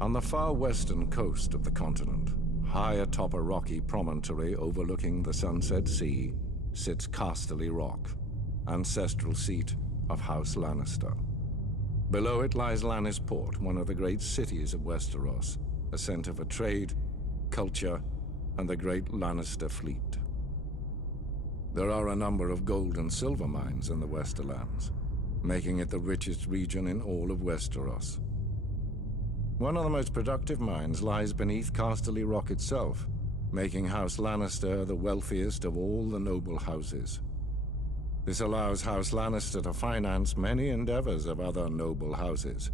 On the far western coast of the continent, high atop a rocky promontory overlooking the Sunset Sea, sits Casterly Rock, ancestral seat of House Lannister. Below it lies Lannisport, one of the great cities of Westeros, a center for trade, culture, and the great Lannister fleet. There are a number of gold and silver mines in the Westerlands, making it the richest region in all of Westeros. One of the most productive mines lies beneath Casterly Rock itself, making House Lannister the wealthiest of all the noble houses. This allows House Lannister to finance many endeavors of other noble houses.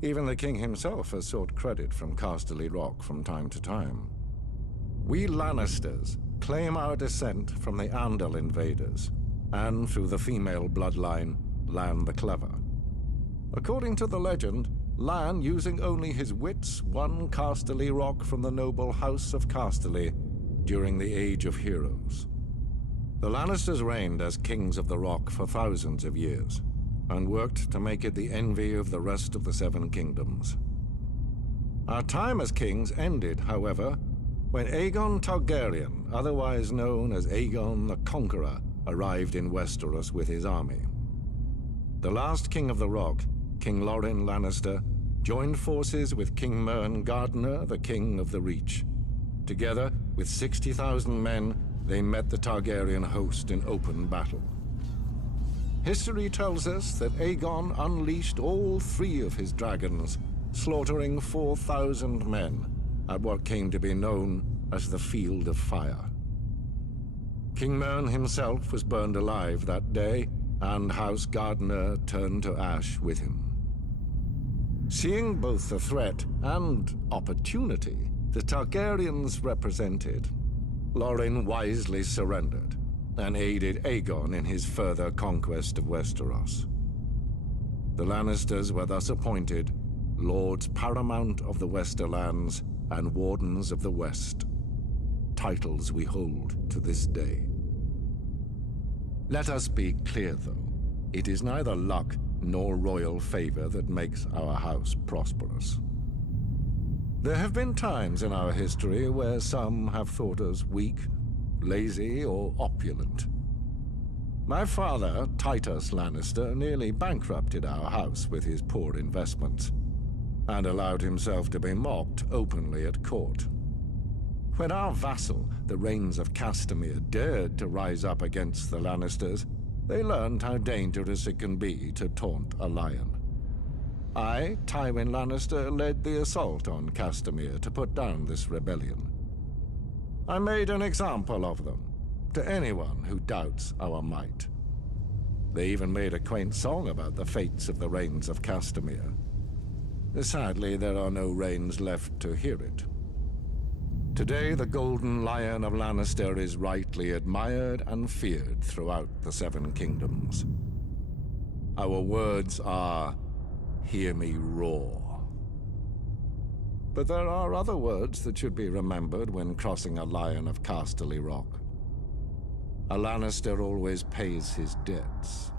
Even the king himself has sought credit from Casterly Rock from time to time. We Lannisters claim our descent from the Andal invaders, and through the female bloodline, Lann the Clever. According to the legend, Lann, using only his wits, won Casterly Rock from the noble House of Casterly during the Age of Heroes. The Lannisters reigned as kings of the Rock for thousands of years, and worked to make it the envy of the rest of the Seven Kingdoms. Our time as kings ended, however, when Aegon Targaryen, otherwise known as Aegon the Conqueror, arrived in Westeros with his army. The last king of the Rock, King Loren Lannister, joined forces with King Mern Gardener, the king of the Reach. Together, with 60,000 men, they met the Targaryen host in open battle. History tells us that Aegon unleashed all 3 of his dragons, slaughtering 4,000 men at what came to be known as the Field of Fire. King Mern himself was burned alive that day, and House Gardener turned to ash with him. Seeing both the threat and opportunity the Targaryens represented, Loren wisely surrendered and aided Aegon in his further conquest of Westeros. The Lannisters were thus appointed Lords Paramount of the Westerlands and Wardens of the West, titles we hold to this day. Let us be clear, though. It is neither luck nor royal favor that makes our house prosperous. There have been times in our history where some have thought us weak, lazy, or opulent. My father, Titus Lannister, nearly bankrupted our house with his poor investments, and allowed himself to be mocked openly at court. When our vassal, the Rains of Castamere, dared to rise up against the Lannisters, they learned how dangerous it can be to taunt a lion. I, Tywin Lannister, led the assault on Castamere to put down this rebellion. I made an example of them, to anyone who doubts our might. They even made a quaint song about the fates of the Rains of Castamere. Sadly, there are no Rains left to hear it. Today, the Golden Lion of Lannister is rightly admired and feared throughout the Seven Kingdoms. Our words are, "Hear me roar." But there are other words that should be remembered when crossing a lion of Casterly Rock. A Lannister always pays his debts.